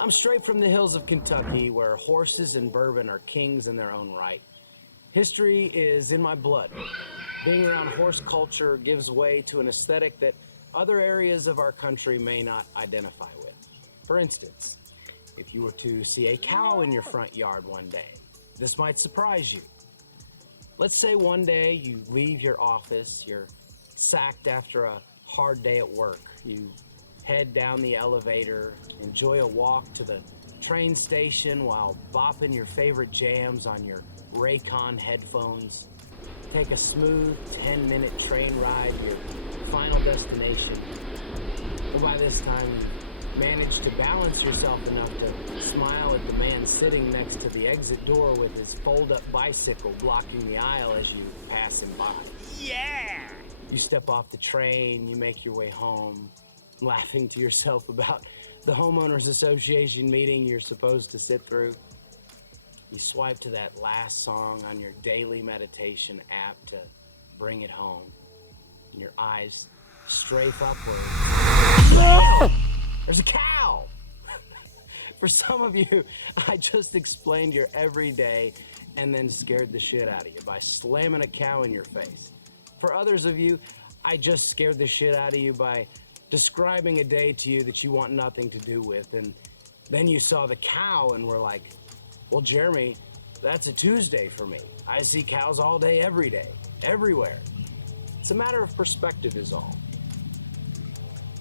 I'm straight from the hills of Kentucky, where horses and bourbon are kings in their own right. History is in my blood. Being around horse culture gives way to an aesthetic that other areas of our country may not identify with. For instance, if you were to see a cow in your front yard one day, this might surprise you. Let's say one day you leave your office, you're sacked after a hard day at work. You head down the elevator, enjoy a walk to the train station while bopping your favorite jams on your Raycon headphones. Take a smooth 10-minute train ride to your final destination. And by this time, you manage to balance yourself enough to smile at the man sitting next to the exit door with his fold-up bicycle blocking the aisle as you pass him by. Yeah! You step off the train, you make your way home, laughing to yourself about the homeowners association meeting you're supposed to sit through. You swipe to that last song on your daily meditation app to bring it home, and your eyes strafe upward. There's a cow! For some of you, I just explained your everyday and then scared the shit out of you by slamming a cow in your face. For others of you, I just scared the shit out of you by describing a day to you that you want nothing to do with, and then you saw the cow and were like, well, Jeremy, that's a Tuesday for me. I see cows all day, every day, everywhere. It's a matter of perspective is all.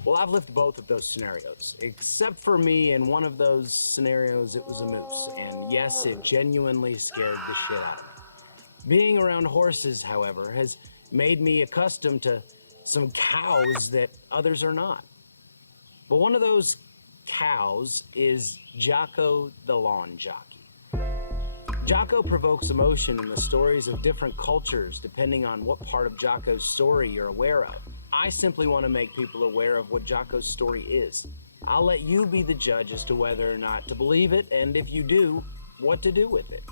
Well, I've lived both of those scenarios, except for me, in one of those scenarios, it was a moose. And yes, it genuinely scared the shit out of me. Being around horses, however, has made me accustomed to some cows that others are not. But one of those cows is Jocko the Lawn Jockey. Jocko provokes emotion in the stories of different cultures depending on what part of Jocko's story you're aware of. I simply want to make people aware of what Jocko's story is. I'll let you be the judge as to whether or not to believe it, and if you do, what to do with it.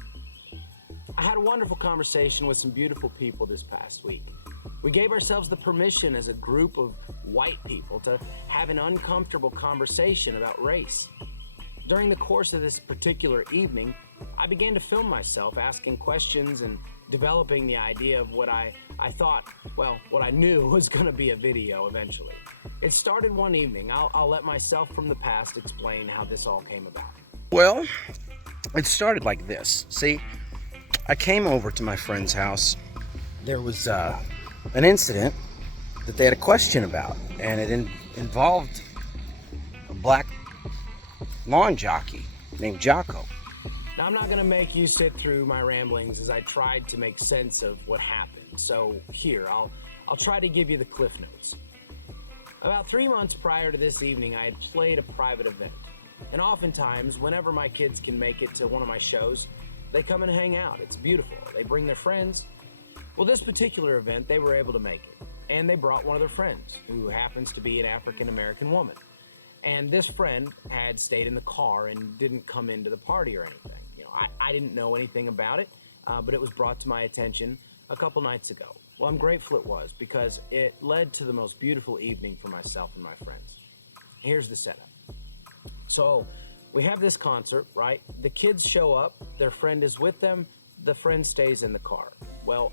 I had a wonderful conversation with some beautiful people this past week. We gave ourselves the permission as a group of white people to have an uncomfortable conversation about race. During the course of this particular evening, I began to film myself asking questions and developing the idea of what I thought, well, what I knew was going to be a video eventually. It started one evening. I'll let myself from the past explain how this all came about. Well, it started like this. See, I came over to my friend's house. There was an incident that they had a question about, and it involved a black lawn jockey named Jocko. Now, I'm not going to make you sit through my ramblings as I tried to make sense of what happened. So here, I'll try to give you the Cliff Notes. About 3 months prior to this evening, I had played a private event. And oftentimes, whenever my kids can make it to one of my shows, they come and hang out. It's beautiful. They bring their friends. Well, this particular event, they were able to make it. And they brought one of their friends, who happens to be an African-American woman. And this friend had stayed in the car and didn't come into the party or anything. I didn't know anything about it, but it was brought to my attention a couple nights ago. Well, I'm grateful it was, because it led to the most beautiful evening for myself and my friends. Here's the setup. So we have this concert, right? The kids show up, their friend is with them, the friend stays in the car. Well,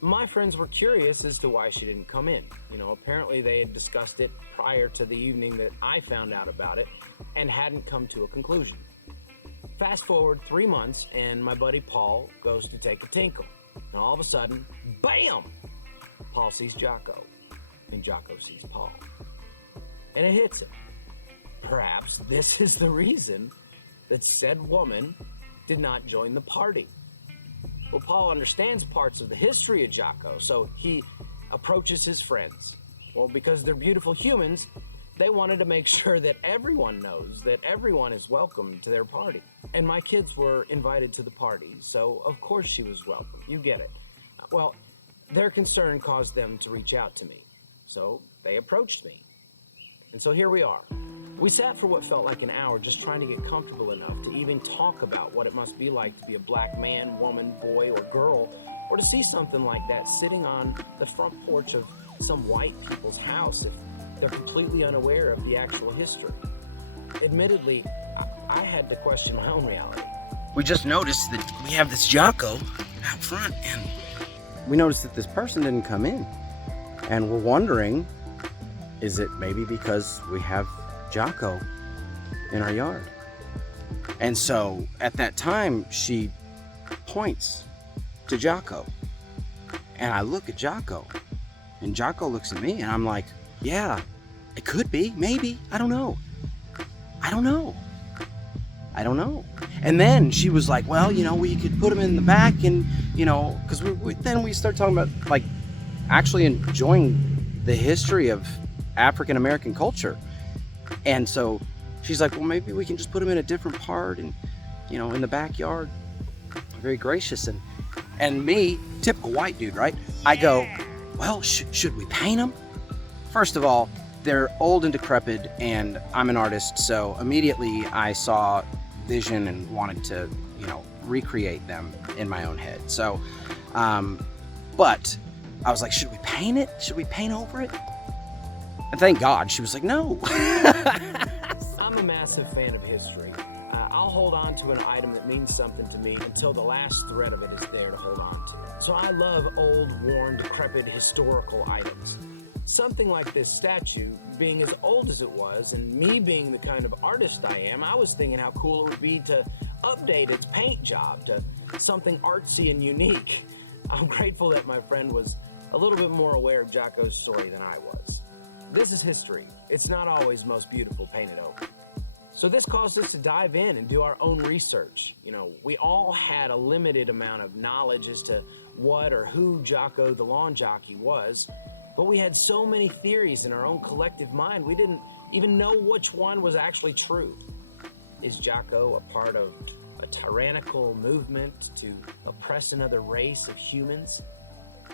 my friends were curious as to why she didn't come in. Apparently they had discussed it prior to the evening that I found out about it and hadn't come to a conclusion. Fast forward 3 months, and my buddy Paul goes to take a tinkle. And all of a sudden, bam! Paul sees Jocko, and Jocko sees Paul. And it hits him. Perhaps this is the reason that said woman did not join the party. Well, Paul understands parts of the history of Jocko, so he approaches his friends. Well, because they're beautiful humans, they wanted to make sure that everyone knows that everyone is welcome to their party. And my kids were invited to the party, so of course she was welcome. You get it. Well, their concern caused them to reach out to me. So they approached me. And so here we are. We sat for what felt like an hour just trying to get comfortable enough to even talk about what it must be like to be a black man, woman, boy, or girl, or to see something like that sitting on the front porch of some white people's house if they're completely unaware of the actual history. admittedly, I had to question my own reality. We just noticed that we have this Jocko out front, and we noticed that this person didn't come in. And we're wondering, is it maybe because we have Jocko in our yard? And so at that time, she points to Jocko. And I look at Jocko, and Jocko looks at me, and I'm like, yeah, it could be, maybe, I don't know. And then she was like, well, we could put him in the back, and, because then we start talking about, like, actually enjoying the history of African American culture. And so she's like, well, maybe we can just put him in a different part and, in the backyard. Very gracious. And me, typical white dude, right? I go, well, should we paint them? First of all, they're old and decrepit, and I'm an artist, so immediately I saw vision and wanted to, recreate them in my own head. So, but I was like, should we paint it? Should we paint over it? And thank God she was like, no. I'm a massive fan of history. I'll hold on to an item that means something to me until the last thread of it is there to hold on to. So I love old, worn, decrepit, historical items. Something like this statue, being as old as it was, and me being the kind of artist I am, I was thinking how cool it would be to update its paint job to something artsy and unique. I'm grateful that my friend was a little bit more aware of Jocko's story than I was. This is history. It's not always most beautiful painted over. So this caused us to dive in and do our own research. We all had a limited amount of knowledge as to what or who Jocko the Lawn Jockey was, but we had so many theories in our own collective mind, we didn't even know which one was actually true. Is Jocko a part of a tyrannical movement to oppress another race of humans?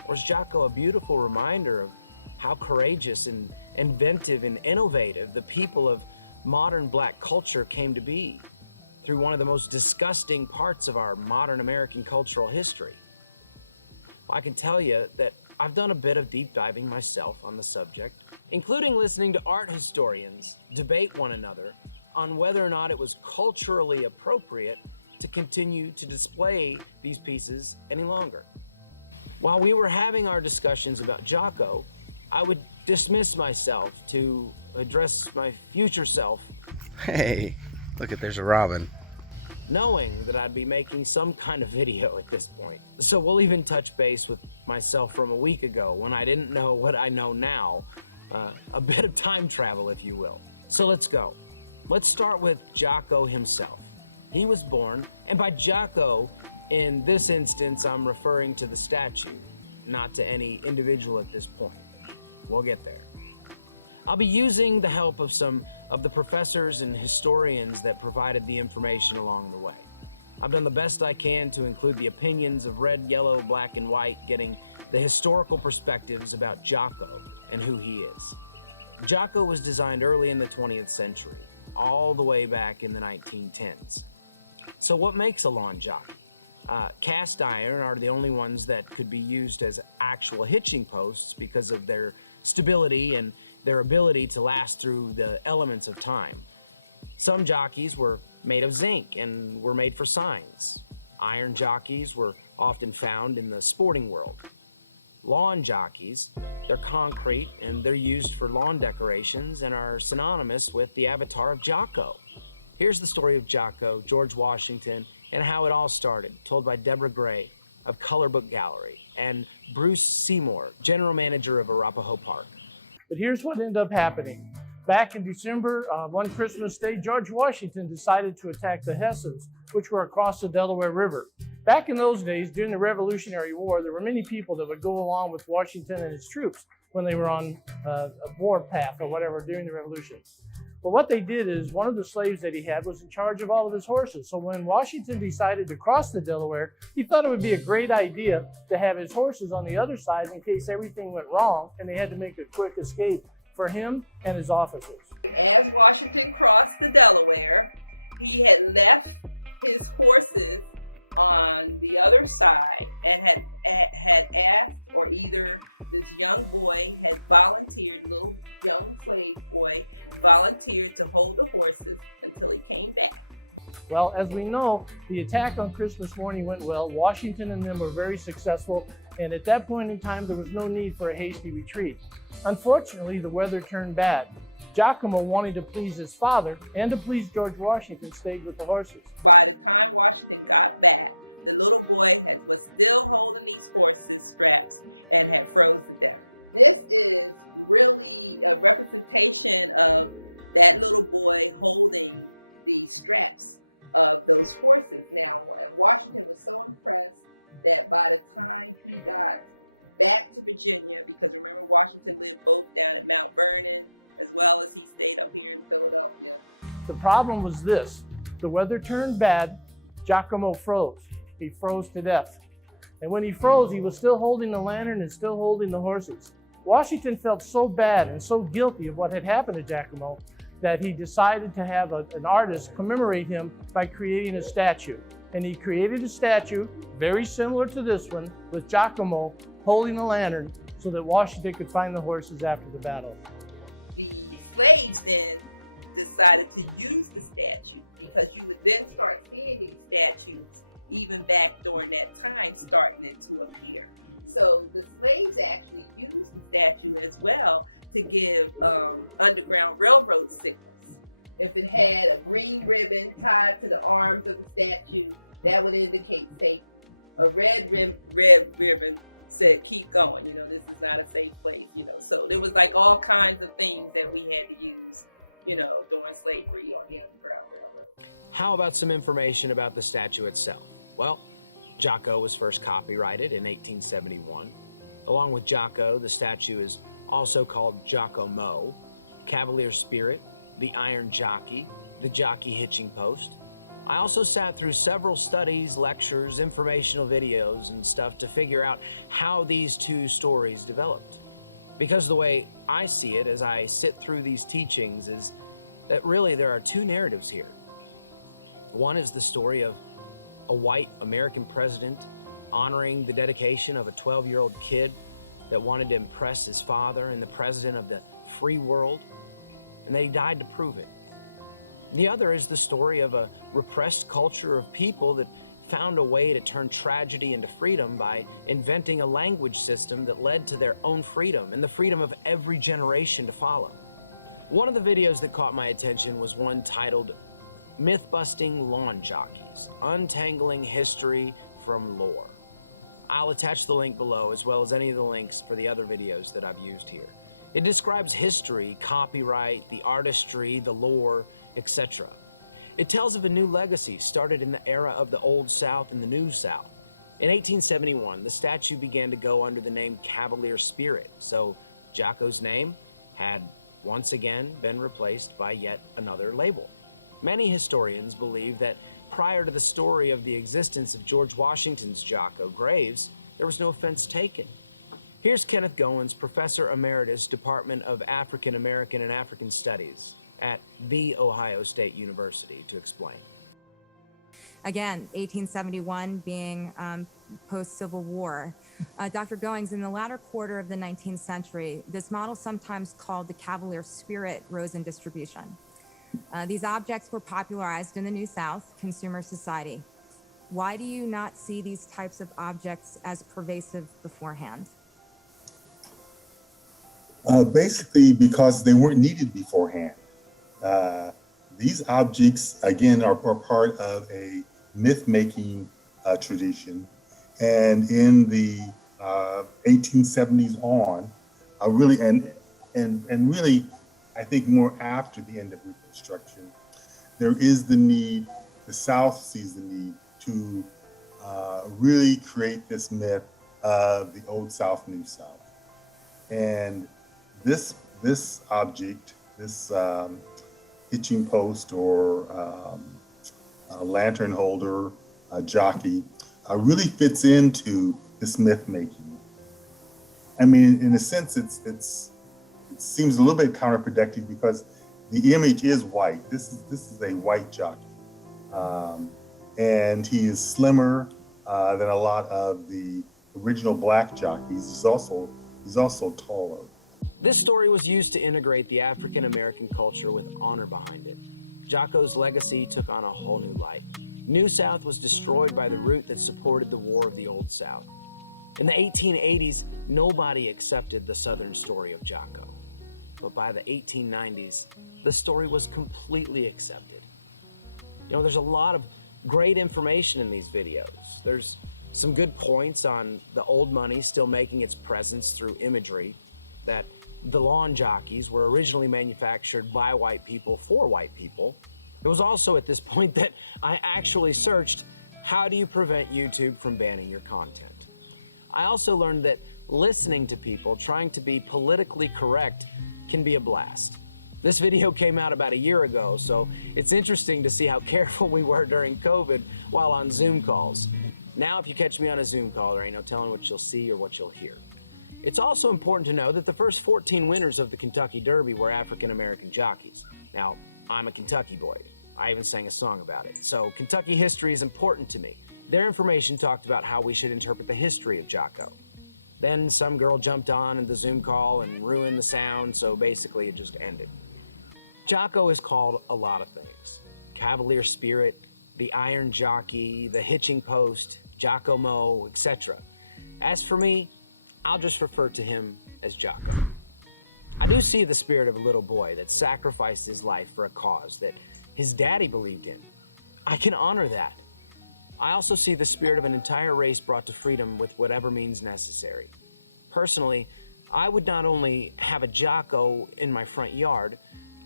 Or is Jocko a beautiful reminder of how courageous and inventive and innovative the people of modern black culture came to be through one of the most disgusting parts of our modern American cultural history? Well, I can tell you that I've done a bit of deep diving myself on the subject, including listening to art historians debate one another on whether or not it was culturally appropriate to continue to display these pieces any longer. While we were having our discussions about Jocko, I would dismiss myself to address my future self. Hey, look there's a robin. Knowing that I'd be making some kind of video at this point. So we'll even touch base with myself from a week ago when I didn't know what I know now. A bit of time travel, if you will. So let's go. Let's start with Jocko himself. He was born, and by Jocko, in this instance, I'm referring to the statue, not to any individual at this point. We'll get there. I'll be using the help of some of the professors and historians that provided the information along the way. I've done the best I can to include the opinions of red, yellow, black, and white, getting the historical perspectives about Jocko and who he is. Jocko was designed early in the 20th century, all the way back in the 1910s. So what makes a lawn jockey? Cast iron are the only ones that could be used as actual hitching posts because of their stability and their ability to last through the elements of time. Some jockeys were made of zinc and were made for signs. Iron jockeys were often found in the sporting world. Lawn jockeys, they're concrete and they're used for lawn decorations and are synonymous with the avatar of Jocko. Here's the story of Jocko, George Washington, and how it all started, told by Deborah Gray of Color Book Gallery and Bruce Seymour, general manager of Arapahoe Park. But here's what ended up happening. Back in December, one Christmas day, George Washington decided to attack the Hessians, which were across the Delaware River. Back in those days, during the Revolutionary War, there were many people that would go along with Washington and his troops when they were on a war path or whatever during the Revolution. But what they did is one of the slaves that he had was in charge of all of his horses. So when Washington decided to cross the Delaware, he thought it would be a great idea to have his horses on the other side in case everything went wrong and they had to make a quick escape for him and his officers. As Washington crossed the Delaware, he had left his horses on the other side and had asked, or either this young boy had volunteered, little young slave boy, volunteered to hold the horses until he came back. Well, as we know, the attack on Christmas morning went well. Washington and them were very successful, and at that point in time, there was no need for a hasty retreat. Unfortunately, the weather turned bad. Giacomo, wanting to please his father and to please George Washington, stayed with the horses. By the time Washington got back, the little boy was still holding these horses straps and had frozen them. This is really a representation of that little boy holding these straps of those horses. And Washington was so impressed that by the time he got back to Virginia, because remember Washington was both at Mount Vernon as well as he stayed up here in Philadelphia. The problem was this: the weather turned bad, Giacomo froze. He froze to death. And when he froze, he was still holding the lantern and still holding the horses. Washington felt so bad and so guilty of what had happened to Giacomo that he decided to have an artist commemorate him by creating a statue. And he created a statue very similar to this one, with Giacomo holding the lantern so that Washington could find the horses after the battle. The slaves then decided to use the statue, because you would then start seeing these statues even back during that time starting to appear. So the slaves actually used the statue as well to give Underground Railroad signals. If it had a green ribbon tied to the arms of the statue, that would indicate safety. A red ribbon said keep going, this is not a safe place, So it was like all kinds of things that we had to use, during slavery on the Underground Railroad. How about some information about the statue itself? Well, Jocko was first copyrighted in 1871. Along with Jocko, the statue is also called Giacomo, Cavalier Spirit, the Iron Jockey, the Jockey Hitching Post. I also sat through several studies, lectures, informational videos, and stuff to figure out how these two stories developed. Because the way I see it as I sit through these teachings is that really there are two narratives here. One is the story of a white American president honoring the dedication of a 12-year-old kid that wanted to impress his father and the president of the free world, and that he died to prove it. The other is the story of a repressed culture of people that found a way to turn tragedy into freedom by inventing a language system that led to their own freedom and the freedom of every generation to follow. One of the videos that caught my attention was one titled Myth-Busting Lawn Jockeys, Untangling History from Lore. I'll attach the link below, as well as any of the links for the other videos that I've used here. It describes history, copyright, the artistry, the lore, etc. It tells of a new legacy started in the era of the Old South and the New South. In 1871, the statue began to go under the name Cavalier Spirit, so Jocko's name had once again been replaced by yet another label. Many historians believe that prior to the story of the existence of George Washington's Jocko Graves, there was no offense taken. Here's Kenneth Goins, Professor Emeritus, Department of African American and African Studies at The Ohio State University, to explain. Again, 1871 being post-Civil War. Dr. Goings, in the latter quarter of the 19th century, this model, sometimes called the Cavalier Spirit, rose in distribution. These objects were popularized in the New South consumer society. Why do you not see these types of objects as pervasive beforehand? Basically because they weren't needed beforehand. These objects, again, are part of a myth-making tradition. And in the 1870s on, really, and really, I think more after the end of Reconstruction, there is the need, the South sees the need to really create this myth of the Old South, New South. And this object, this hitching post or a lantern holder, a jockey, really fits into this myth making. I mean, in a sense, it seems a little bit counterproductive because the image is white. This is a white jockey, and he is slimmer than a lot of the original black jockeys. He's also taller. This story was used to integrate the African American culture with honor behind it. Jocko's legacy took on a whole new light. New South was destroyed by the root that supported the War of the Old South. In the 1880s, nobody accepted the Southern story of Jocko. But by the 1890s, the story was completely accepted. You know, there's a lot of great information in these videos. There's some good points on the old money still making its presence through imagery, that the lawn jockeys were originally manufactured by white people for white people. It was also at this point that I actually searched, how do you prevent YouTube from banning your content? I also learned that listening to people trying to be politically correct can be a blast. This video came out about a year ago, so it's interesting to see how careful we were during COVID while on Zoom calls. Now, if you catch me on a Zoom call, there ain't no telling what you'll see or what you'll hear. It's also important to know that the first 14 winners of the Kentucky Derby were African American jockeys. Now, I'm a Kentucky boy. I even sang a song about it. So Kentucky history is important to me. Their information talked about how we should interpret the history of Jocko. Then some girl jumped on in the Zoom call and ruined the sound, so basically it just ended. Jocko is called a lot of things. Cavalier Spirit, the Iron Jockey, the Hitching Post, Jocko Mo, etc. As for me, I'll just refer to him as Jocko. I do see the spirit of a little boy that sacrificed his life for a cause that his daddy believed in. I can honor that. I also see the spirit of an entire race brought to freedom with whatever means necessary. Personally, I would not only have a Jocko in my front yard,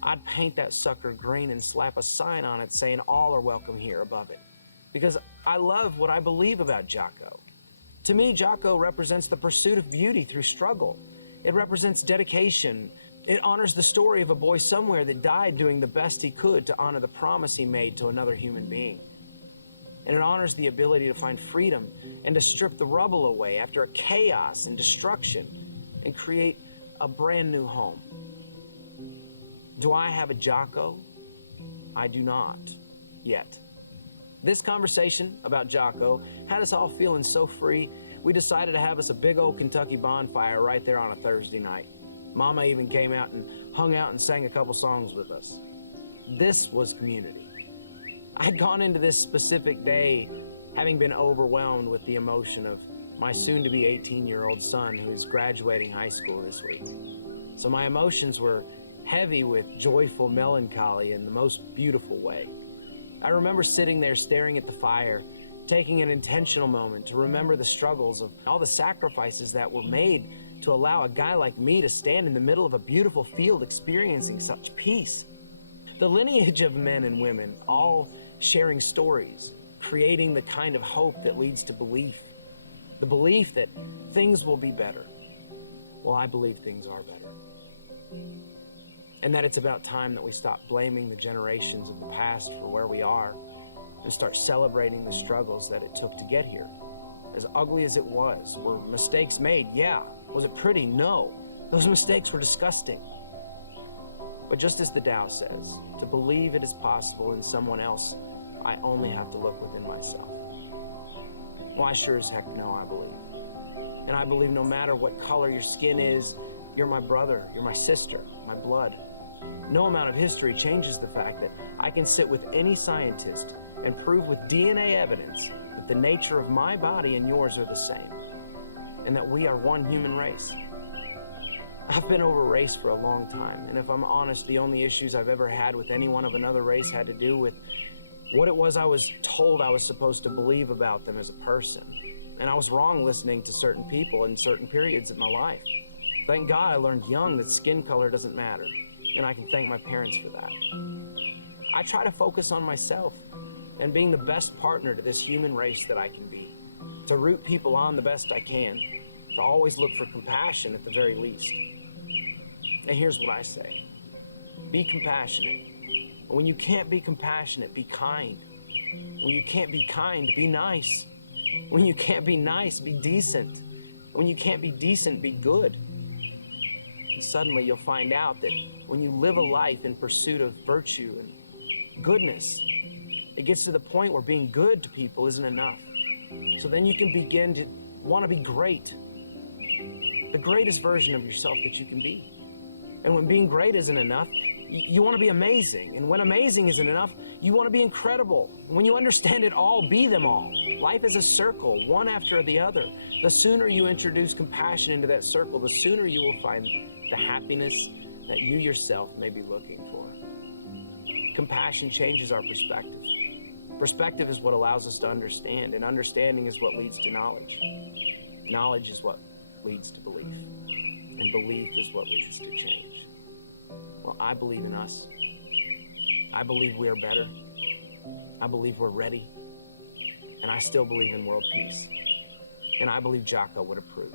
I'd paint that sucker green and slap a sign on it saying all are welcome here above it. Because I love what I believe about Jocko. To me, Jocko represents the pursuit of beauty through struggle. It represents dedication. It honors the story of a boy somewhere that died doing the best he could to honor the promise he made to another human being. And it honors the ability to find freedom and to strip the rubble away after a chaos and destruction and create a brand new home. Do I have a Jocko? I do not, yet. This conversation about Jocko had us all feeling so free, we decided to have us a big old Kentucky bonfire right there on a Thursday night. Mama even came out and hung out and sang a couple songs with us. This was community. I had gone into this specific day having been overwhelmed with the emotion of my soon-to-be 18-year-old son who is graduating high school this week. So my emotions were heavy with joyful melancholy in the most beautiful way. I remember sitting there staring at the fire, taking an intentional moment to remember the struggles of all the sacrifices that were made to allow a guy like me to stand in the middle of a beautiful field experiencing such peace. The lineage of men and women, all sharing stories, creating the kind of hope that leads to belief. The belief that things will be better. Well, I believe things are better. And that it's about time that we stop blaming the generations of the past for where we are and start celebrating the struggles that it took to get here. As ugly as it was, were mistakes made? Yeah. Was it pretty? No. Those mistakes were disgusting. But just as the Tao says, to believe it is possible in someone else, I only have to look within myself. Well, I sure as heck know I believe. And I believe no matter what color your skin is, you're my brother, you're my sister, my blood. No amount of history changes the fact that I can sit with any scientist and prove with DNA evidence that the nature of my body and yours are the same, and that we are one human race. I've been over race for a long time, and if I'm honest, the only issues I've ever had with anyone of another race had to do with what it was I was told I was supposed to believe about them as a person. And I was wrong listening to certain people in certain periods of my life. Thank God I learned young that skin color doesn't matter, and I can thank my parents for that. I try to focus on myself and being the best partner to this human race that I can be, to root people on the best I can, to always look for compassion at the very least. And here's what I say. Be compassionate. And when you can't be compassionate, be kind. When you can't be kind, be nice. When you can't be nice, be decent. When you can't be decent, be good. And suddenly you'll find out that when you live a life in pursuit of virtue and goodness, it gets to the point where being good to people isn't enough. So then you can begin to want to be great. The greatest version of yourself that you can be. And when being great isn't enough, you want to be amazing. And when amazing isn't enough, you want to be incredible. When you understand it all, be them all. Life is a circle, one after the other. The sooner you introduce compassion into that circle, the sooner you will find the happiness that you yourself may be looking for. Compassion changes our perspective. Perspective is what allows us to understand, and understanding is what leads to knowledge. Knowledge is what leads to belief, and belief is what leads to change. Well, I believe in us. I believe we are better. I believe we're ready. And I still believe in world peace. And I believe Jocko would approve.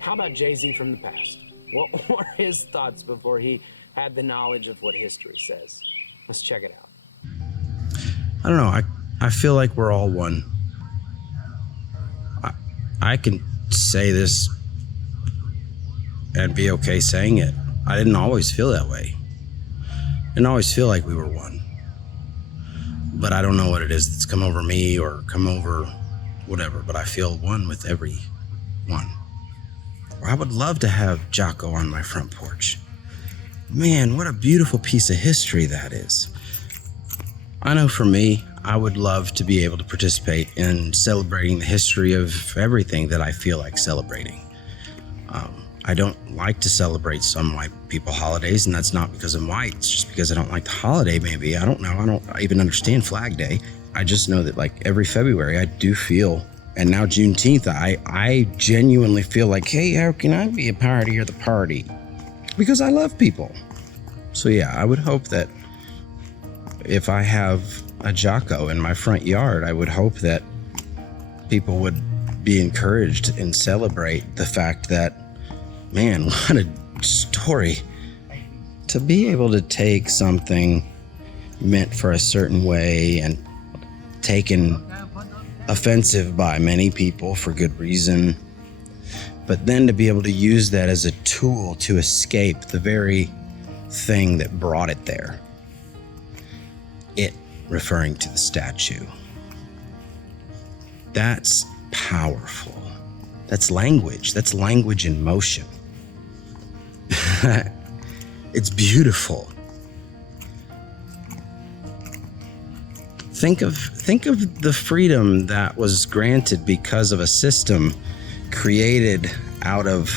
How about Jay-Z from the past? What were his thoughts before he had the knowledge of what history says? Let's check it out. I don't know. I feel like we're all one. I can say this and be okay saying it. I didn't always feel that way. Didn't always feel like we were one. But I don't know what it is that's come over me or come over whatever, but I feel one with everyone. I would love to have Jocko on my front porch. Man, what a beautiful piece of history that is. I know for me, I would love to be able to participate in celebrating the history of everything that I feel like celebrating. I don't like to celebrate some white people holidays, and that's not because I'm white. It's just because I don't like the holiday, maybe. I don't know. I don't even understand Flag Day. I just know that like every February I do feel, and now Juneteenth, I genuinely feel like, hey, how can I be a party of the party? Because I love people. So yeah, I would hope that if I have a Jocko in my front yard, I would hope that people would be encouraged and celebrate the fact that, man, what a story. To be able to take something meant for a certain way and taken offensive by many people for good reason, but then to be able to use that as a tool to escape the very thing that brought it there. It referring to the statue. That's powerful. That's language. That's language in motion. It's beautiful. Think of the freedom that was granted because of a system created out of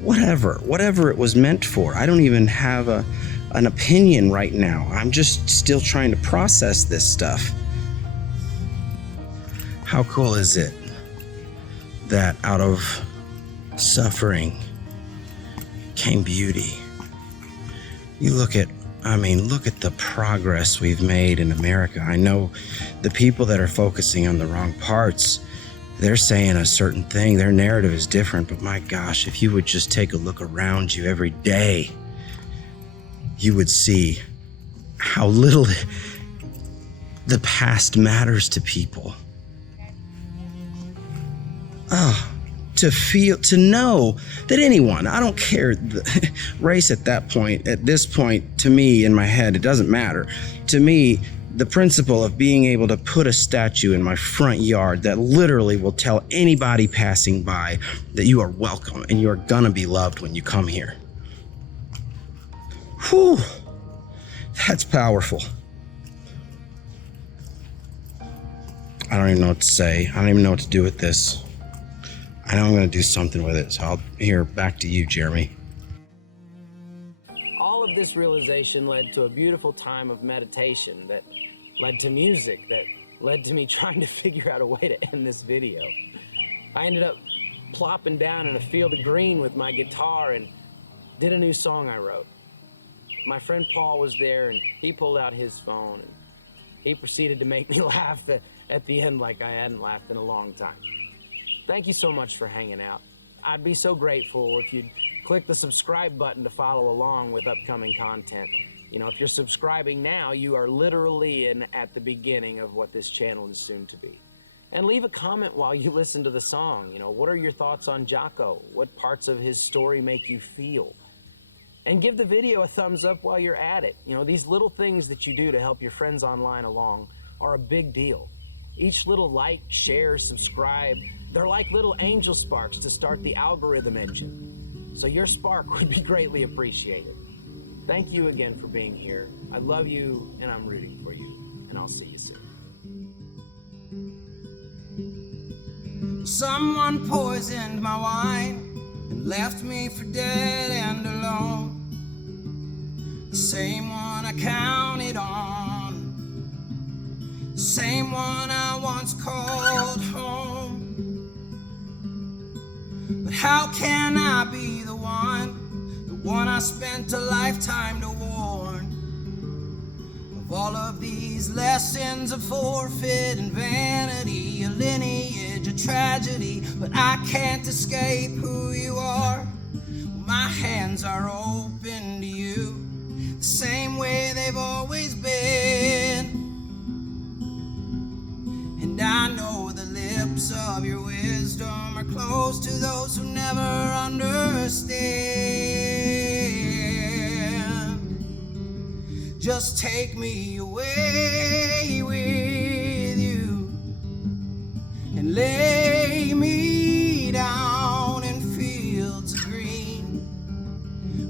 whatever it was meant for. I don't even have an opinion right now. I'm just still trying to process this stuff. How cool is it that out of suffering came beauty? You look at the progress we've made in America. I know the people that are focusing on the wrong parts, they're saying a certain thing, their narrative is different, but my gosh, if you would just take a look around you every day, you would see how little the past matters to people. To know that anyone, I don't care the race at this point, to me, in my head, it doesn't matter. To me, the principle of being able to put a statue in my front yard that literally will tell anybody passing by that you are welcome and you are gonna be loved when you come here. Whew, that's powerful. I don't even know what to say. I don't even know what to do with this. I know I'm going to do something with it, so back to you, Jeremy. All of this realization led to a beautiful time of meditation that led to music that led to me trying to figure out a way to end this video. I ended up plopping down in a field of green with my guitar and did a new song I wrote. My friend Paul was there, and he pulled out his phone, and he proceeded to make me laugh at the end like I hadn't laughed in a long time. Thank you so much for hanging out. I'd be so grateful if you'd click the subscribe button to follow along with upcoming content. You know, if you're subscribing now, you are literally at the beginning of what this channel is soon to be. And leave a comment while you listen to the song. You know, what are your thoughts on Jocko? What parts of his story make you feel? And give the video a thumbs up while you're at it. You know, these little things that you do to help your friends online along are a big deal. Each little like, share, subscribe, they're like little angel sparks to start the algorithm engine. So your spark would be greatly appreciated. Thank you again for being here. I love you and I'm rooting for you, and I'll see you soon. Someone poisoned my wine and left me for dead and alone. The same one I counted on, the same one I once called home. But how can I be the one I spent a lifetime to warn of all of these lessons of forfeit and vanity, a lineage, a tragedy? But I can't escape who you are. My hands are open to you, the same way they've always been. And I know the lips of your wisdom are close to those who never understand. Just take me away with you and lay me down in fields of green,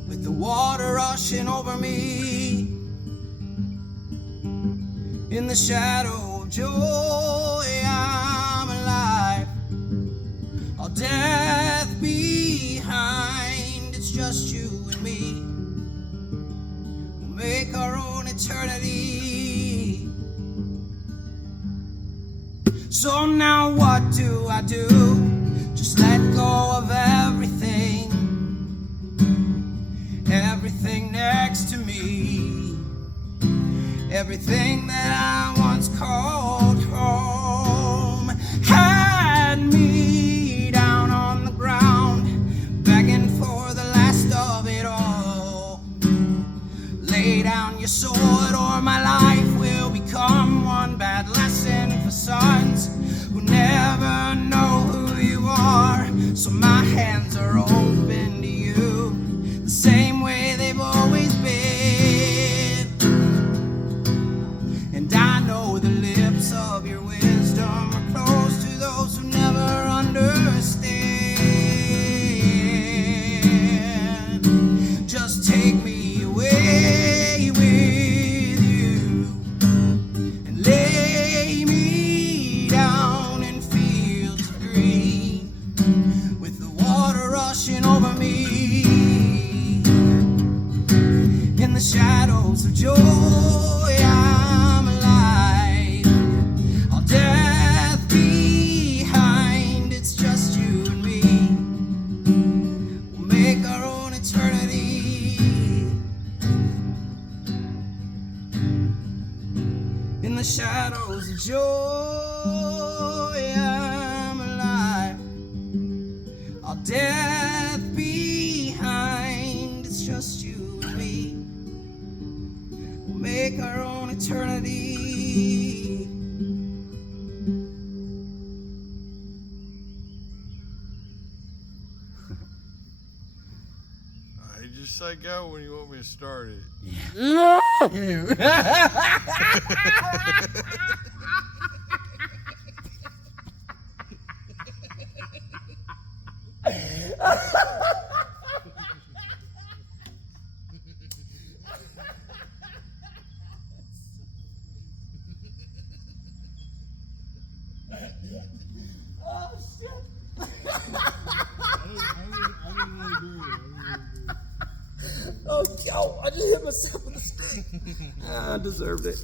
with the water rushing over me. In the shadow of joy, I'm alive. All death behind, it's just you and me. We'll make our own eternity. So now what do I do? Just let go of everything, everything next to me, everything that I once called home. Had me down on the ground, begging for the last of it all. Lay down your sword or my life will become one bad lesson for sons who never know who you are. So my hands are open to you, the same way they've always been. And I know the lips of your wisdom are close to those who never understand. Just take me away with you and lay me down in fields of green, with the water rushing over me. In the shadows of joy, I'm alive. All death behind, it's just you and me. We'll make our own eternity. In the shadows of joy, I'm alive. All death behind, it's just you and me. We'll make our own eternity. I just psych out when you want me to start it. Oh, yo, I just hit myself with a stick. I deserved it.